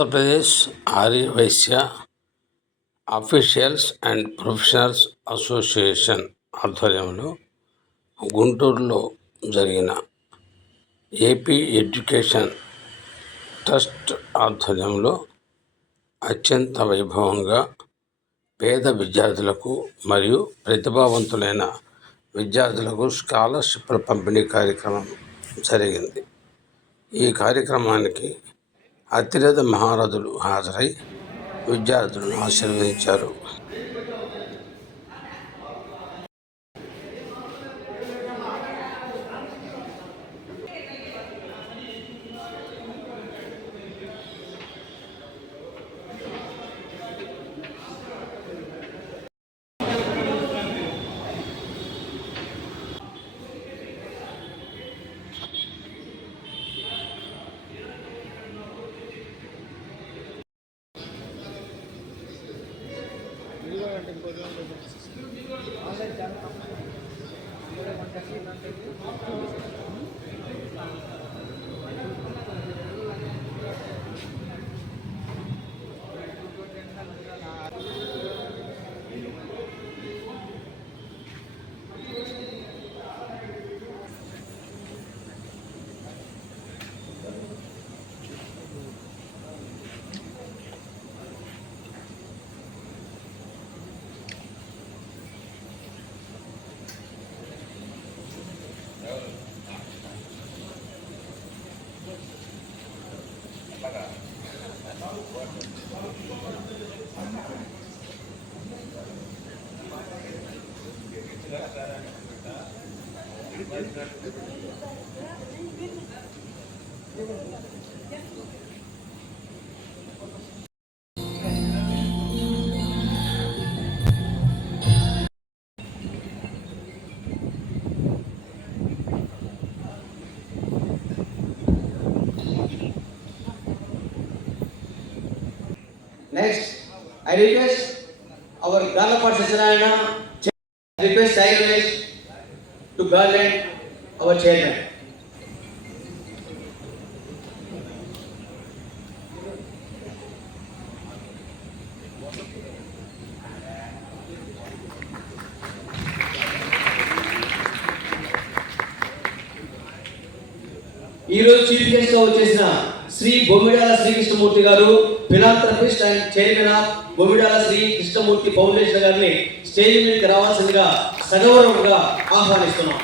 Andhra Pradesh Arya Vysya officials and professionals association ఆధ్వర్యంలో గుంటూరులో జరిగిన ఏపీ ఎడ్యుకేషన్ ట్రస్ట్ ఆధ్వర్యంలో అత్యంత వైభవంగా పేద విద్యార్థులకు మరియు ప్రతిభావంతులైన విద్యార్థులకు స్కాలర్షిప్ల పంపిణీ కార్యక్రమం జరిగింది. ఈ కార్యక్రమానికి అతిరథ మహారథులు హాజరై విద్యార్థులను ఆశీర్వదించారు. Next, I request our Galapat Satyanarayana, I request to garland our chairman. ఈ రోజు చీఫ్ గెస్ట్గా వచ్చేసిన Sri Bommidala Srikrishnamurthy garu philanthropist and chairman of Bommidala Sri Krishnamurthy foundation గారిని స్టేజ్ మీదకి రావాల్సిందిగా సగౌరవంగా ఆహ్వానిస్తున్నాం.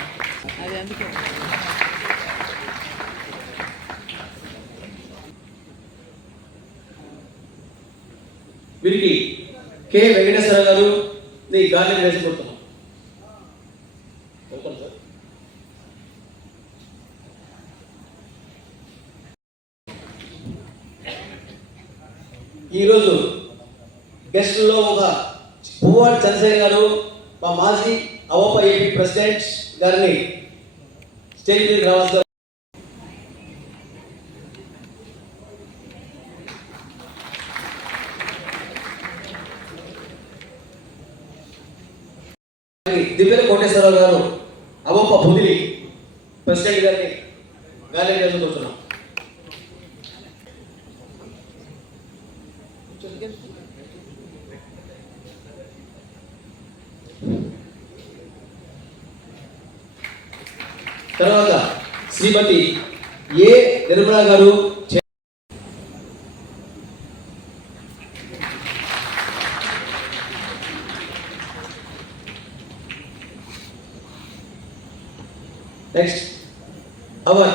వీరికి కె వెంకటేశ్వర గారు ది గార్లెన్ వేసి కొడుతున్నాం వెల్కమ్ సార్ ఈరోజు గెస్ట్లో ఒక పువ్వాడి చంద్రశేఖర్ గారు మా మాజీ అవప ఏపీ ప్రెసిడెంట్ గారిని స్టేజ్ మీద రావాల్సి దివ్యల కోటేశ్వరరావు గారు అవప్ప పొదిలి ప్రెసిడెంట్ గారిని గాలి చేసుకుంటున్నాం తర్వాత Srimathi A Nirmala garu next our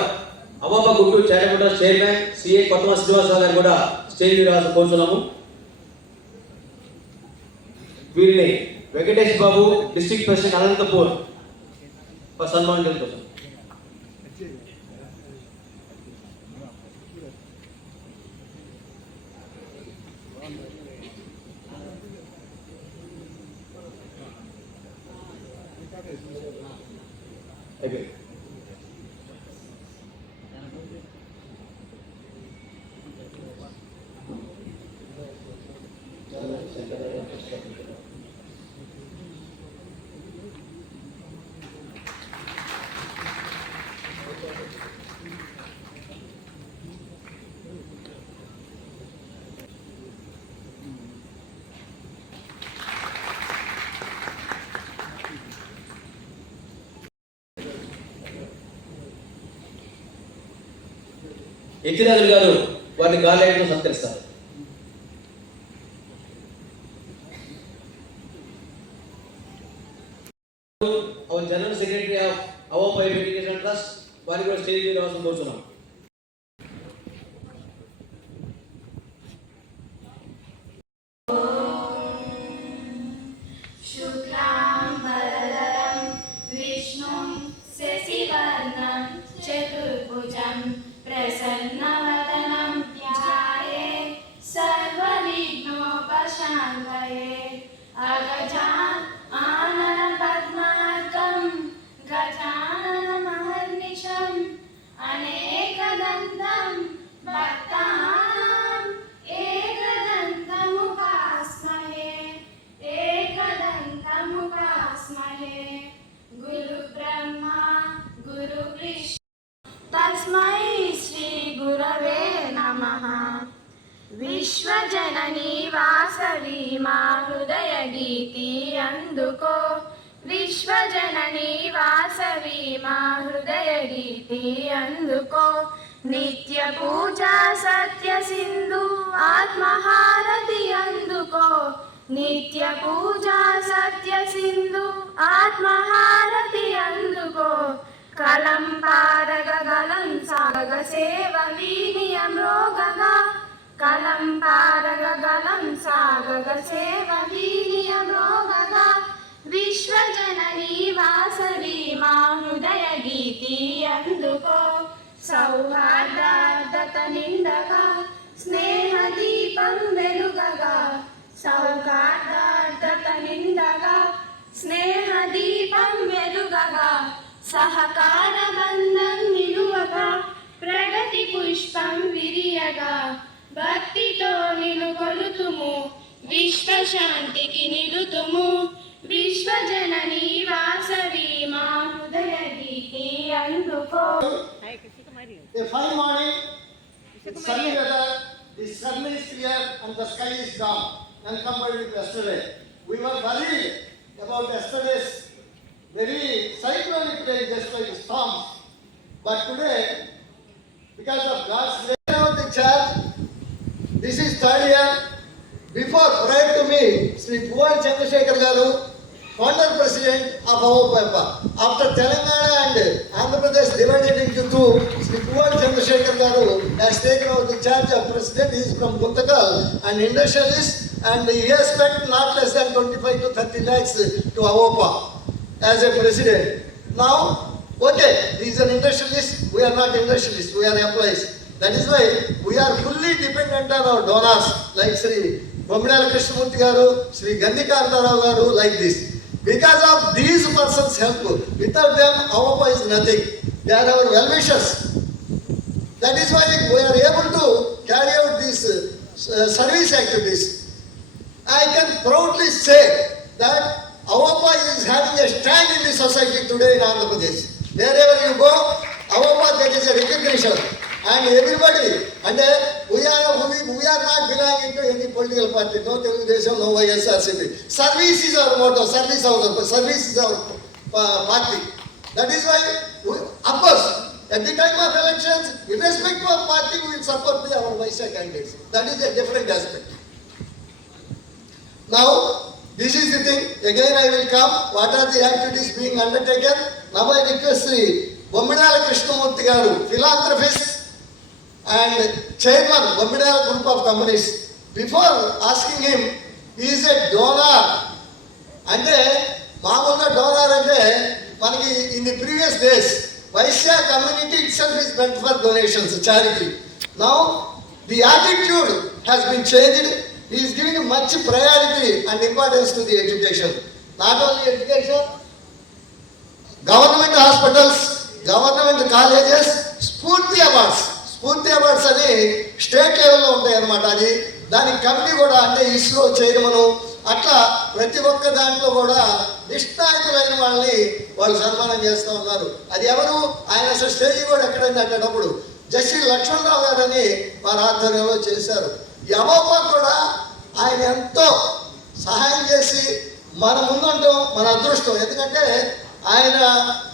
అవ్వప్ప Guntur charitable chairman CA Kotha Srinivasarao garu కూడా స్టేజ్ రాసి కోరుతున్నాము వీరిని వెంకటేష్ బాబు డిస్ట్రిక్ట్ ప్రెసిడెంట్ అనంతపూర్. సన్మానం కోసం అయిపోయింది యతిరాజులు గారు వారిని గార్లైట్తో సత్కరిస్తారు జనరల్ సెక్రటరీ ఆఫ్ అవర్ పై ట్రస్ట్ వారికి కూడా స్టేజ్ మీద రావాల్సిన కోరుతున్నాం. విశ్వజననీ వాసవి మా హృదయ గీతి అందుకో. నిత్య పూజా సత్య సింధు ఆత్మహారతి అందుకో. నిత్య పూజా సత్య సింధు ఆత్మహారతి అందుకో. కలం పారగ గలం సాగ సేవ వీనియం రోగగా. కలం పారగ గలం సాగ సేవ వీనియం రోగగా. విశ్వజననీ అందుకో సౌహార్దార్థత నిండగా స్నేహ దీపం వెలుగగా సౌహార్దార్థత నిండగా స్నేహ దీపం వెలుగగా సహకార బంధం నిలువగా ప్రగతి పుష్పం విరియగా. భక్తితో నిలుగొలుతుము విశ్వశాంతికి నిలుతుము. విశ్వజననీ వాసవి మా హృదయ గీతి అందుకో A fine morning, sunny weather, the sun is clear and the sky is calm and compared with yesterday. We were worried about yesterday's very cyclonic day just like storms. But today, because of God's grace of the church, this is third year. Before, prior to me, Sri Puvan Chandrasekhar Garu, founder president of our Papa. After Telangana and Andhra Pradesh divided into two, Sri Puvan Chandrasekhar Garu has taken over the charge of president. He is from Guntakal, an industrialist, and he has spent not less than 25 to 30 lakhs to AWOPA as a president. Now, okay, he is an industrialist, we are not industrialists, we are employees. That is why we are fully dependent on our donors like Sri Bommidala Krishnamurti garu, Sri Gandhikantarao garu, like this. Because of these persons' help, without them, AWOPA is nothing. They are our well-wishers. That is why we are able to carry out these uh, service activities. I can proudly say that Awapa is having a stand in the society today in Andhra Pradesh. Wherever you go, Awapa there is a recognition. And everybody, and uh, we are we, we are not belonging to any political party, no Telugu no YSRCP. Service is our motto, service our service is our uh, party. That is why, we, at the time of elections, irrespective of party, we will support the our vice candidates. That is a different aspect. Now, this is the thing, again I will come, what are the activities being undertaken? Now I request Sri Bommidala Krishnamurti garu, philanthropist and chairman Bommidala group of companies before asking him is a donor అంటే మామూలుగా donor అంటే మనకి in the previous days Vysya community itself is meant for donations charity now the attitude has been changed is giving much priority and importance to the education not only education government hospitals government colleges Spoorthi awards Spoorthi awards అని state లెవెల్లో ఉంటాయి అది దానికి committee కూడా అంటే ISRO chairman అట్లా ప్రతి ఒక్క దాంట్లో కూడా నిష్ణాయితులైన వాళ్ళని వాళ్ళు సన్మానం చేస్తూ ఉన్నారు. అది ఎవరు? ఆయన అసలు స్టేజ్ కూడా ఎక్కడైనా అట్టేటప్పుడు జస్టిస్ లక్ష్మణరావు గారని వారి ఆధ్వర్యంలో చేశారు. యవోపా కూడా ఆయన ఎంతో సహాయం చేసి మన ముందుంటాం మన అదృష్టం. ఎందుకంటే ఆయన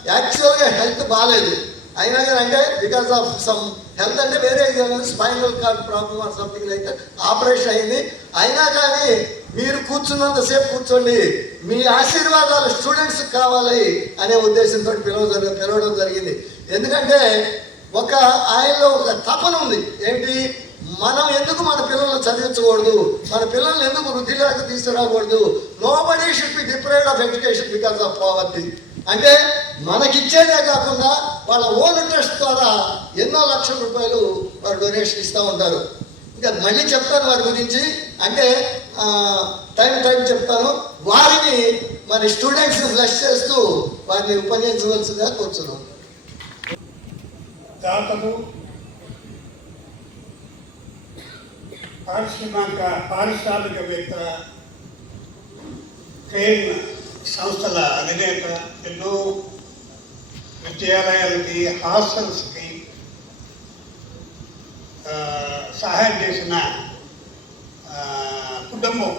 యాక్చువల్గా హెల్త్ బాగాలేదు అయినా కానీ అంటే బికాస్ ఆఫ్ సమ్ హెల్త్ అంటే వేరే spinal cord problem or something like operation అయింది. అయినా కానీ మీరు కూర్చున్నంతసేపు కూర్చోండి. మీ ఆశీర్వాదాలు స్టూడెంట్స్ కావాలి అనే ఉద్దేశంతో పిలవ పిలవడం జరిగింది. ఎందుకంటే ఒక ఆయనలో ఒక తపన ఉంది. ఏంటి? మనం ఎందుకు మన పిల్లల్ని చదివించకూడదు? మన పిల్లల్ని ఎందుకు వృద్ధిలోకి తీసుకురాకూడదు? Nobody should be deprived of education because of poverty అంటే మనకిచ్చేదే కాకుండా వాళ్ళ ఓల్డ్ ట్రస్ట్ ద్వారా ఎన్నో లక్షల రూపాయలు వారు డొనేషన్ ఇస్తూ ఉంటారు. ఇంకా మళ్ళీ చెప్తాను వారి గురించి. అంటే టైం టైం చెప్తాను. వారిని మరి స్టూడెంట్స్ బ్లెస్ చేస్తూ వారిని ఉపయోగించవలసిందిగా కూర్చున్నాం. పారిశ్రామిక పారిశ్రామికవేత్త క్రెయిన్ సంస్థల అధినేత ఎన్నో విద్యాలయాలకి హాస్టల్స్కి సహాయం చేసిన కుటుంబం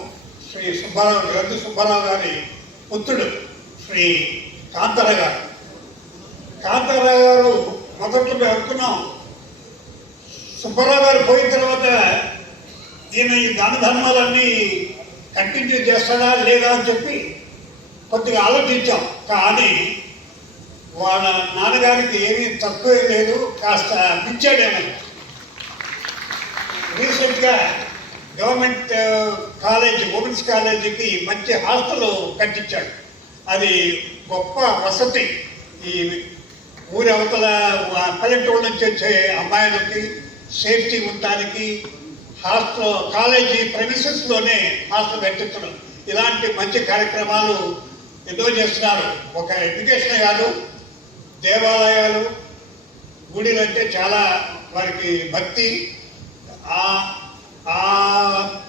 శ్రీ సుబ్బారావు గద్దు సుబ్బారావు గారి పుత్రుడు శ్రీ కాంతారావు గారు. కాంతారావు గారు మొదట్లో అనుకున్నాం సుబ్బారావు గారు పోయిన తర్వాత ఈయన ఈ దాన ధర్మాలన్నీ కంటిన్యూ చేస్తాడా లేదా అని చెప్పి కొద్దిగా ఆలోచించాం. కానీ వాళ్ళ నాన్నగారికి ఏమీ తక్కువ లేదు కాస్త పిచ్చాడేమో రీసెంట్గా గవర్నమెంట్ కాలేజ్ ఉమెన్స్ కాలేజీకి మంచి హాస్టల్ కట్టించాడు. అది గొప్ప వసతి. ఈ ఊరి అవతల ఆ పల్లెటూరు నుంచి వచ్చే అమ్మాయిలకి సేఫ్టీ ఉండటానికి హాస్టల్ కాలేజీ ప్రెమిసెస్లోనే హాస్టల్ పెట్టించడం ఇలాంటి మంచి కార్యక్రమాలు ఎన్నో చేస్తున్నారు. ఒక ఎడ్యుకేషన్ కాదు దేవాలయాలు గుడిలు అంటే చాలా వారికి భక్తి. ఆ ఆ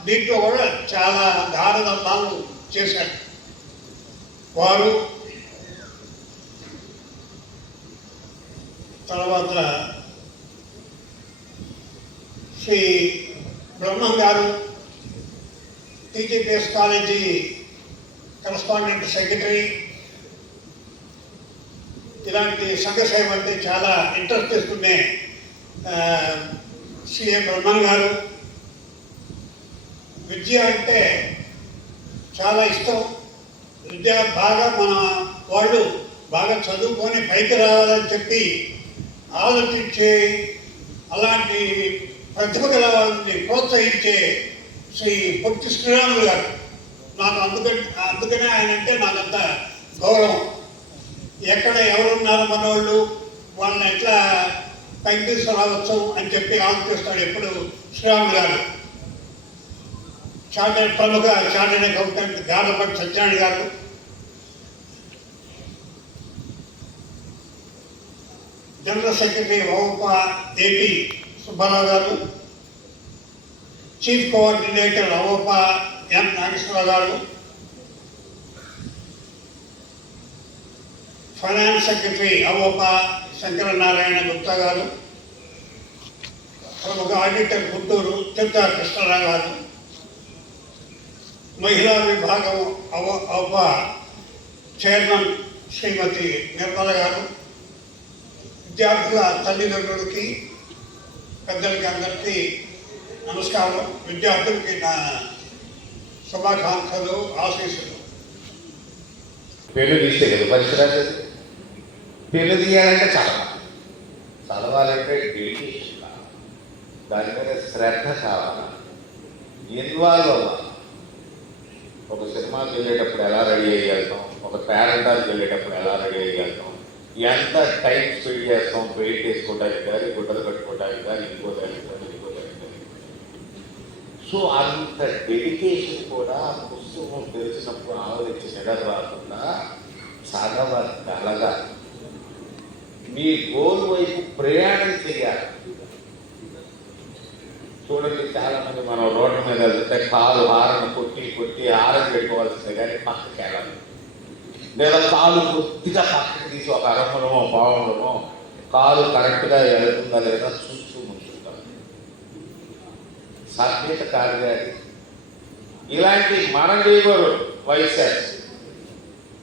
దీంట్లో కూడా చాలా దారుణాలు చేశారు. వారు తర్వాత Sri Brahmam garu TGPS college correspondent secretary. ఇలాంటి సంఘసేవ అంటే చాలా ఇంట్రెస్ట్ తీసుకునే సిఎం బ్రహ్మన్ గారు. విద్య అంటే చాలా ఇష్టం. విద్య బాగా మన వాళ్ళు బాగా చదువుకొని పైకి రావాలని చెప్పి ఆలోచించే అలాంటి ప్రతిభ గల ప్రోత్సహించే శ్రీ పొట్టి శ్రీరాములు గారు. నాకు అందుకని అందుకనే ఆయన అంటే నాకంత గౌరవం. ఎక్కడ ఎవరున్నారు మనోళ్ళు వాళ్ళని ఎట్లా పైకి తీసుకురావచ్చు అని చెప్పి ఆలోచిస్తాడు ఎప్పుడు శ్రీరాములు గారు. చార్టెడ్ ప్రముఖ chartered accountant Garlapati Satyanarayana garu. General secretary ఓపా AP Subbarao garu chief coordinator అవోప M Nageswararao garu finance secretary అవోప Shankaranarayana Gupta garu ప్రముఖ ఆడిటర్ గుంటూరు తిరుత కృష్ణరావు గారు మహిళా విభాగం అవ అవ్వ చైర్మన్ శ్రీమతి నిర్మల గారు విద్యార్థుల తల్లిదండ్రులకి పెద్దలకి అందరికీ నమస్కారం. విద్యార్థులకి నా శుభాకాంక్షలు ఆశీస్సులు. పేర్లు తీస్తే కదా పరిసరాలు? పెళ్ళి తీయాలంటే చదవాలి చదవాలంటే డెడికేషన్ కావాలి దాని మీద శ్రద్ధ కావాలి ఇన్వాల్వ్ అవ్వాలి. ఒక సినిమాకి వెళ్ళేటప్పుడు ఎలా రెడీ అయ్యగలుగుతాం ఒక పేరెంటానికి వెళ్ళేటప్పుడు ఎలా రెడీ అయ్యగలుగుతాం ఎంత టైం స్పెండ్ చేస్తాం పెయింట్ వేసుకోవడానికి కానీ గుడ్డలు కట్టుకోవడానికి కానీ ఇంకో దానికి కానీ ఇంకో దానికి కానీ. సో అంత డెడికేషన్ కూడా పుస్తకం తెలిసినప్పుడు ఆలోచించి నిద్ర రాకుండా చదవగలగా మీ గోల్ వైపు ప్రయాణం చేయాలి. చూడండి చాలా మంది మనం రోడ్డు మీద వెళ్తే కాలు హారను కొట్టి కొట్టి హారం పెట్టుకోవాల్సిందే కానీ పక్కకి వెళ్ళాలి లేదా కాలు కొద్దిగా పక్కకి తీసి ఒక అరములమో పావులమో కాలు కరెక్ట్గా వెళ్తుందా లేదా చూస్తూ ఉంచుతాం సాధ్యత కాదు ఇలాంటి మనం చేయకూడదు వైశాఖ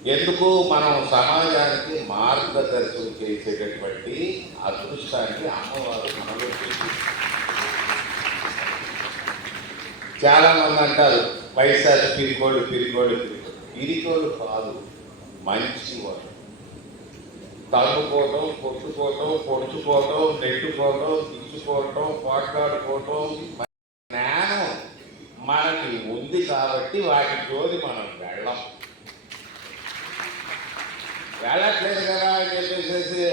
ఎందుకు మనం సమాజానికి మార్గదర్శనం చేసేటటువంటి అదృష్టాన్ని అమ్మవారు మనలో చాలామంది చాలా మంది అంటారు వైశాఖ పిరికోడు పిరికోడు పిరికోడు పిరికోడు మంచి మంచివాడు తలుపుకోవటం కొట్టుకోవటం పొడుచుకోవటం నెట్టుకోవటం తిచ్చుకోవటం పోట్లాడుకోవటం జ్ఞానం మనకి ఉంది కాబట్టి వాటి జోలి మనం వెళ్ళం. వెళ్ళట్లేదు కదా అని చెప్పేసి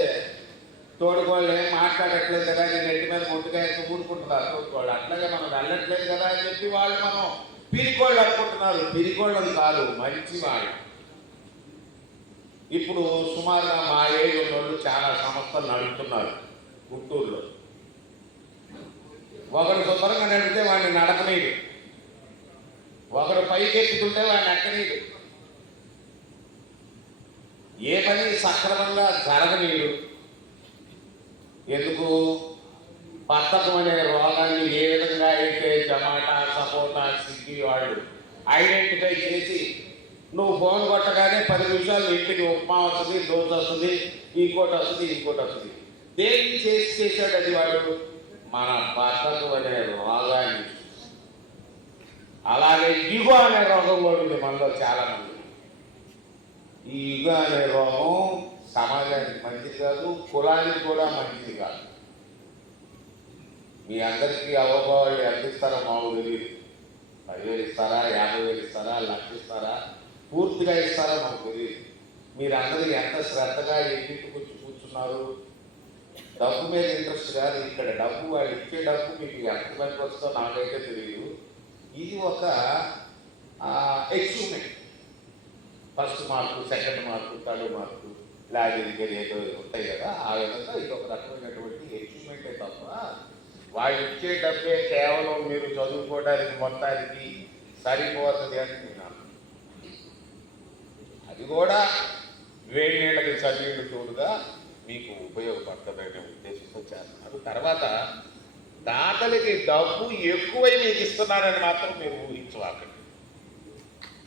తోడుకోళ్ళు ఏం మాట్లాడట్లేదు కదా నేను ఎట్టి మీద ముట్టుగా ఊరుకుంటున్నారు. తోడుకోళ్ళు అట్లాగే మనం వెళ్ళట్లేదు కదా అని చెప్పి వాళ్ళు మనం పిరికోళ్ళు అనుకుంటున్నారు. పిరికోళ్ళని కాదు మంచి వాళ్ళు. ఇప్పుడు సుమారుగా మా ఏజ్ ఉన్నోళ్ళు చాలా సంస్థలు నడుపుతున్నారు గుంటూరులో. ఒకరు శుభ్రంగా నడిపితే వాడిని నడపనీడు ఒకరు పైకి ఎక్కుతుంటే వాడిని ఎక్కనీడు ఏ పని సక్రమంగా జరగనీడు ఎందుకు? బద్ధకం అనే రోగాన్ని ఏ విధంగా అయితే జమాటా సపోటా సిగ్గి వాళ్ళు ఐడెంటిఫై చేసి నువ్వు ఫోన్ కొట్టగానే పది నిమిషాలు ఇంటికి ఉప్మా వస్తుంది దోశ వస్తుంది ఇంకోటి వస్తుంది ఇంకోటి వస్తుంది. దేన్ని చేసి చేశాడు అది వాడు? మన బద్ధకం అనే రోగాన్ని. అలాగే ఇగో అనే రోగం కూడా ఉంది మనలో చాలా మంది ఈ యుగ అనే రోగం సమాజానికి మంచిది కాదు కులానికి కూడా మంచిది కాదు. మీ అందరికీ అవగాహన అందిస్తారా మామూలు తెలియదు. పదివేలు ఇస్తారా యాభై వేలు ఇస్తారా లక్ష ఇస్తారా? పూర్తిగా ఇస్తారని మాకు మీరందరూ ఎంత శ్రద్ధగా ఎన్నింటికి వచ్చి కూర్చున్నారు? డబ్బు మీద ఇంట్రెస్ట్ కాదు. ఇక్కడ డబ్బు వాళ్ళు ఇచ్చే డబ్బు మీకు ఎంత మంది వస్తుందో నాకైతే తెలియదు. ఇది ఒక achievement first mark second mark third mark logical ఏదో ఉంటాయి కదా. ఆ విధంగా ఇది ఒక రకమైనటువంటి అచీవ్మెంటే తప్ప వాళ్ళు ఇచ్చే డబ్బే కేవలం మీరు చదువుకోవడానికి మొత్తానికి సరిపోతుంది అని నేను అది కూడా వేడి నీళ్ళకి చన్నీళ్ళు తోడుగా మీకు ఉపయోగపడుతుందనే ఉద్దేశంతో చేస్తున్నారు. తర్వాత దాతలకి డబ్బు ఎక్కువై మీకు ఇస్తున్నారని మాత్రం మీరు ఊహించవాకండి.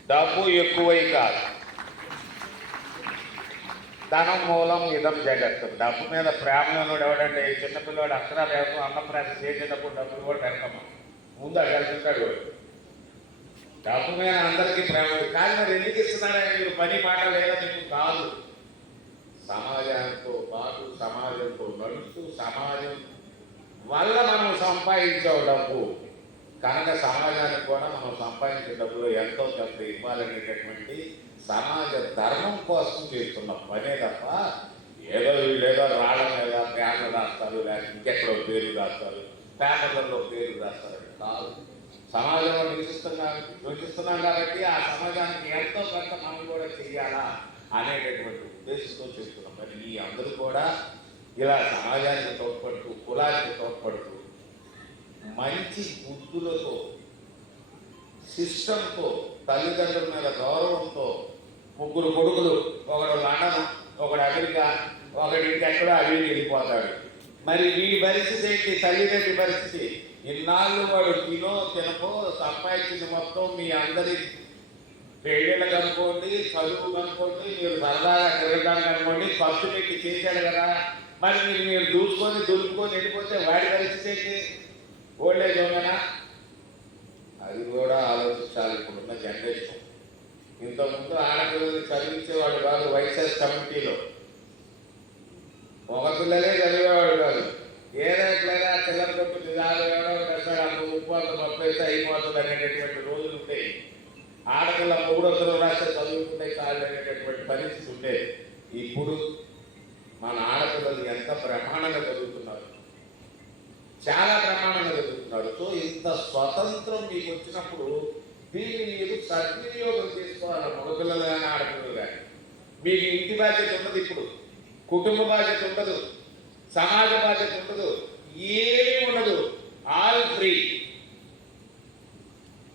డబ్బు ఎక్కువై కాదు. ధనం మూలం ఇదం జగత్తు. డబ్బు మీద ప్రేమలోనుడు ఎవడంటే చిన్నపిల్లవాడు అక్షరాలు వేస్తాం అన్నప్రాసం చేసేటప్పుడు డబ్బులు కూడా వెనకమ్మ ముందు అడగాల్సి ఉంటాడు వాడు. డబ్బు మీద అందరికీ ప్రేమ కానీ మరి ఎందుకు ఇస్తున్నారని మీరు పని మాట లేదా మీకు కాదు. సమాజంతో పాటు సమాజంతో నడుస్తూ సమాజం వల్ల మనం సంపాదించే డబ్బు. కనుక సమాజానికి కూడా మనం సంపాదించే డబ్బులో ఎంతో కొంత ఇవ్వాలనేటటువంటి సమాజ ధర్మం కోసం చేస్తున్న పనే తప్ప ఏదో వీళ్ళేదో రాళ్ళ మీద పేర్లు రాస్తారు లేకపోతే ఇంకెక్కడో పేరు రాస్తారు పేపర్లలో పేరు రాస్తారు. కాదు. సమాజంలో నివసిస్తున్నాం నివసిస్తున్నాం కాబట్టి ఆ సమాజానికి ఎంతో కొంత మనం కూడా చెయ్యాలా అనేటటువంటి ఉద్దేశంతో చేస్తున్నాం. మరి ఈ అందరూ కూడా ఇలా సమాజానికి తోడ్పడుతూ కులానికి తోడ్పడుతూ మంచి బుద్ధులతో సిస్టంతో తల్లిదండ్రుల మీద గౌరవంతో ముగ్గురు కొడుకులు ఒకడు లండన్ ఒకడు అమెరికా ఒకడు ఇంకెక్కడో అవి వెళ్ళిపోతాడు. మరి వీడి పరిస్థితి ఏంటి? తల్లిదండ్రి పరిస్థితి? ఇన్నాళ్ళు వాడు తినో తినకో సంపాదించింది మొత్తం మీ అందరి పెళ్ళిళ్ళు అనుకోండి చదువు అనుకోండి మీరు సరదాగా తిరగడానికి అనుకోండి ఖర్చు పెట్టి చేశాడు కదా. మరి మీరు మీరు దూసుకొని దులుపుకొని వెళ్ళిపోతే వాడి పరిస్థితి ఏంటి? ఓల్డేజ్ ఏమైనా అది కూడా ఆలోచించాలి ఇప్పుడున్న జనరేషన్. ఇంతకుముందు ఆడపిల్లలు చదివించేవాడు కాదు వైఎస్ఆర్ కమిటీలో ఒక పిల్లలే చదివేవాడు కాదు. ఏదైనా చిల్లర కొట్టు యాభై ఏడో వేస్తాడు ఉప్పు అయిపోతుంది అనేటటువంటి రోజులు ఉంటాయి ఆడపిల్ల మూడొందలు రాస్తే చదువుకుంటే కాదు అనేటటువంటి పరిస్థితి ఉంటే ఇప్పుడు మన ఆడపిల్లలు ఎంత ప్రమాణంగా చదువుతున్నారు. చాలా ప్రమాణంగా చదువుతున్నారు. సో ఇంత స్వతంత్రం మీకు వచ్చినప్పుడు దీన్ని మీరు సద్వినియోగం చేసుకోవాలి మగపిల్లలు కానీ ఆడపిల్లలు కానీ? మీకు ఇంటి బాధ్యత ఉండదు ఇప్పుడు. కుటుంబ బాధ్యత ఉండదు. సమాజ బాధ్యత ఉండదు ఏమి ఉండదు. ఆల్ ఫ్రీ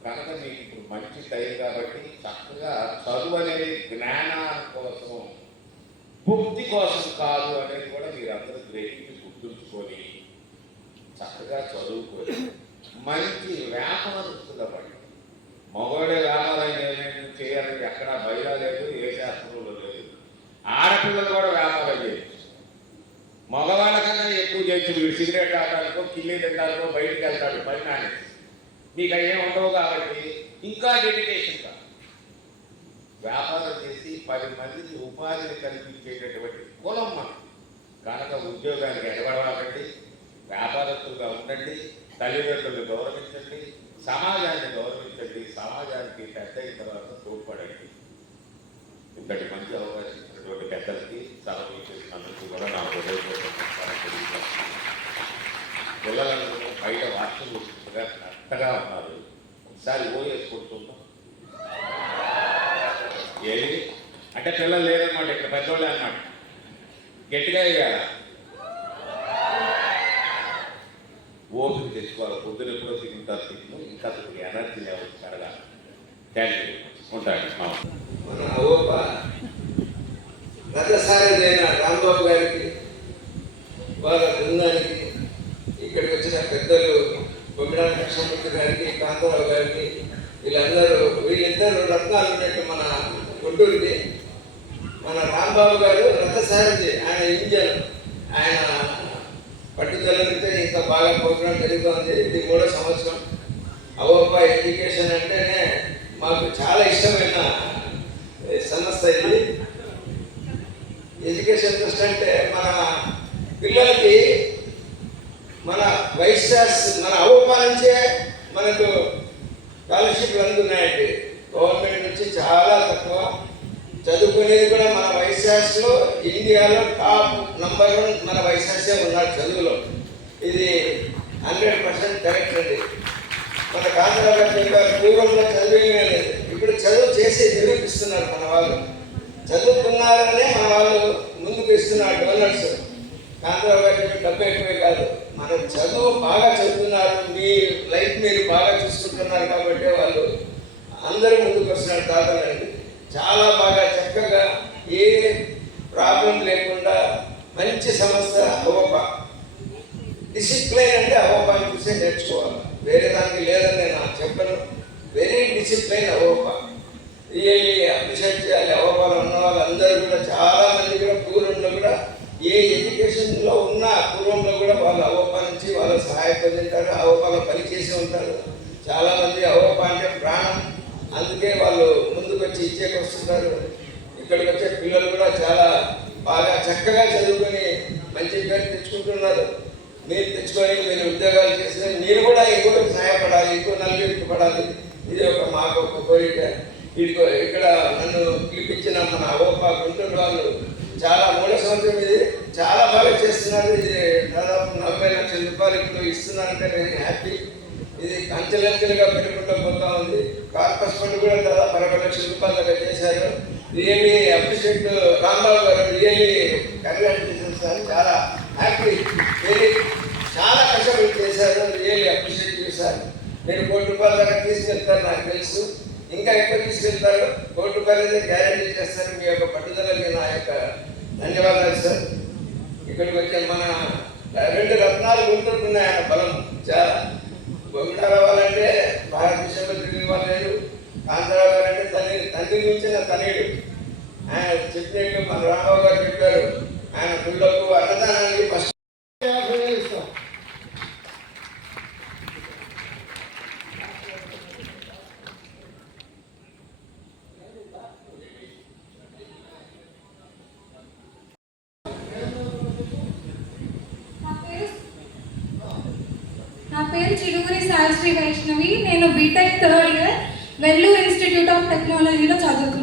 కనుక మీకు ఇప్పుడు మంచి టైం కాబట్టి చక్కగా చదువు అనేది జ్ఞానం కోసం భుక్తి కోసం కాదు అనేది కూడా మీరందరూ గ్రహించి గుర్తుంచుకొని చక్కగా చదువుకొని మంచి వ్యాపారస్తుల పడి. మగవాడే వ్యాపారం ఏమైనా చేయాలని ఎక్కడా బయట లేదు ఏ శాస్త్రంలో ఆడపిల్లలు కూడా వ్యాపారం చేయొచ్చు మగవాళ్ళ కన్నా ఎక్కువ చేయొచ్చు వీడు సిగరెట్ ఆడాలకో కిల్లి తింటాలకో బయటికి వెళ్తాడు పని మానేసి మీకు అయ్యే ఏమి ఉండవు కాబట్టి ఇంకా డెడికేషన్ వ్యాపారం చేసి పది మందికి ఉపాధిని కల్పించేటటువంటి కులం మనం కనుక ఉద్యోగానికి ఎడబడవాలండి వ్యాపారస్తులుగా ఉండండి తల్లిదండ్రులు గౌరవించండి సమాజాన్ని గౌరవించండి. సమాజానికి పెద్ద అయిన తర్వాత తోడ్పడండి. ఇంతటి మంచి అవకాశం ఇచ్చినటువంటి పెద్దలకి సెలవు చేసినందుకు కూడా నా హృదయపూర్వక పిల్లలందరూ బయట వార్తలు వచ్చినట్టుగా కరెక్ట్గా ఉన్నారు. ఒకసారి ఓ వేసుకుంటున్నాం ఏది? అంటే పిల్లలు లేరన్నమాట ఇక్కడ పెద్దోళ్ళే అన్నమాట. గట్టిగా వేయాల? ఓపిక తెచ్చుకోవాలి. పొద్దున ఎప్పుడో తింటారు తిట్లు ఇంకా అసలు ఎనర్జీ లెవెల్స్ పెరగాలి. Thank you. ఉంటాను మా మన రాంబాబు గారికి వాళ్ళ బృందానికి ఇక్కడికి వచ్చిన పెద్దలు బొమ్మిడాల కృష్ణమూర్తి గారికి కాంతారావు గారికి వీళ్ళందరూ వీళ్ళిద్దరు రత్నాలు ఉన్నట్టు మన గుంటూరుకి. మన రాంబాబు గారు రథసారథి ఆయన ఇంజన్ ఆయన పట్టుదలతో ఇంత బాగా ప్రోగ్రాం జరుగుతుంది. ఇది మూడో సంవత్సరం. అవోప ఎడ్యుకేషన్ అంటేనే మాకు చాలా ఇష్టమైన సమస్య సంస్థ ఇది. ఎడ్యుకేషన్ ట్రస్ట్ అంటే మన పిల్లలకి మన వైశ్యాస్ మన అవమానించే మనకు స్కాలర్షిప్లు అందుతున్నాయండి గవర్నమెంట్ నుంచి చాలా తక్కువ. చదువుకునేది కూడా మన వైశాస్లో ఇండియాలో టాప్ నంబర్ వన్ మన వైశాసే ఉన్నారు చదువులో. ఇది హండ్రెడ్ పర్సెంట్ కరెక్ట్ అండి. మన కాంతారావు గారు పూర్వంలో చదివేమే లేదు. ఇప్పుడు చదువు చేసి నిరూపిస్తున్నారు మన వాళ్ళు. చదువుకున్నారనే మన వాళ్ళు ముందుకు ఇస్తున్నారు డోనర్స్ కాంతారావు గారు డబ్బు ఎక్కువే కాదు. మన చదువు బాగా చదువుతున్నారు మీ లైఫ్ మీరు బాగా చూసుకుంటున్నారు కాబట్టి వాళ్ళు అందరూ ముందుకు వస్తున్నారు తాతలండి. చాలా బాగా చక్కగా ఏ ప్రాబ్లం లేకుండా మంచి సంస్థ అవప డిసిప్లైన్ అంటే అవోపాన్ని చూసే నేర్చుకోవాలి. వేరే దానికి లేదని నేను చెప్పను. వెరీ డిసిప్లైన్ అవోప ఏ అప్రిషియేట్ చేయాలి అవోపాలు ఉన్న వాళ్ళందరూ కూడా చాలామంది కూడా పూర్వంలో కూడా ఏ ఎడ్యుకేషన్లో ఉన్నా పూర్వంలో కూడా వాళ్ళు అవపాలించి నుంచి వాళ్ళు సహాయపడింటారు అవోపాలో పని చేసి ఉంటారు. చాలామంది అవప అంటే ప్రాణం. అందుకే వాళ్ళు ముందుకు వచ్చి ఇచ్చేకి వస్తుంటారు ఇక్కడికి వచ్చే పిల్లలు కూడా చాలా బాగా చక్కగా చదువుకొని మంచి పేరు తెచ్చుకుంటున్నారు. మీరు తెచ్చుకొని మీరు ఉద్యోగాలు చేస్తే మీరు కూడా ఎక్కువ సహాయపడాలి ఎక్కువ నలుగురికి పడాలి. ఇది ఒక మాకు ఒక కోరిక. ఇదిగో ఇక్కడ నన్ను పిలిపించిన మన అవోపా గుంటూరు వాళ్ళు చాలా మూల సంవత్సరం ఇది. చాలా బాగా చేస్తున్నారు. ఇది దాదాపు నలభై లక్షల రూపాయలు ఇప్పుడు ఇస్తున్నారంటే నేను హ్యాపీ ఇది అంచెలంచెలుగా పెట్టుకుంటూ పోతా ఉంది. కార్పస్ ఫండ్ కూడా దాదాపు అరవై లక్షల రూపాయల దగ్గర చేశారు. Really appreciate Rambabu garu really congratulations sir చాలా హ్యాపీ వెరీ చాలా కష్టపడి చేశారు. రియల్లీ అప్రిషియేట్ చేశారు నేను కోటి రూపాయల దాకా తీసుకెళ్తాను నాకు తెలుసు. ఇంకా ఎక్కువ తీసుకెళ్తారు? కోటి రూపాయలు గ్యారెంటీ గ్యారంటీ చేస్తారు మీ యొక్క పట్టుదలకి నా యొక్క ధన్యవాదాలు సార్ ఇక్కడికి వచ్చే మన రెండు రత్నాలు గుర్తుంటున్నాయి ఆయన బలం. చాలా బొమ్మిడ రావాలంటే భారతదేశంలో తిరిగి వాళ్ళు కాంతారావు గారు అంటే తండ్రి తండ్రి మించిన తనయుడు ఆయన చెప్పినట్టు మన రామారావు గారు చెప్పారు. ఆయన పిల్లలకు అన్నదానానికి ఫస్ట్ యాభై వేలు ఇస్తాం నా పేరు నా పేరు చిరువురి శాస్త్రి వైష్ణవి. నేను B Tech third year Vellore institute of టెక్నాలజీలో చదువుతున్నాను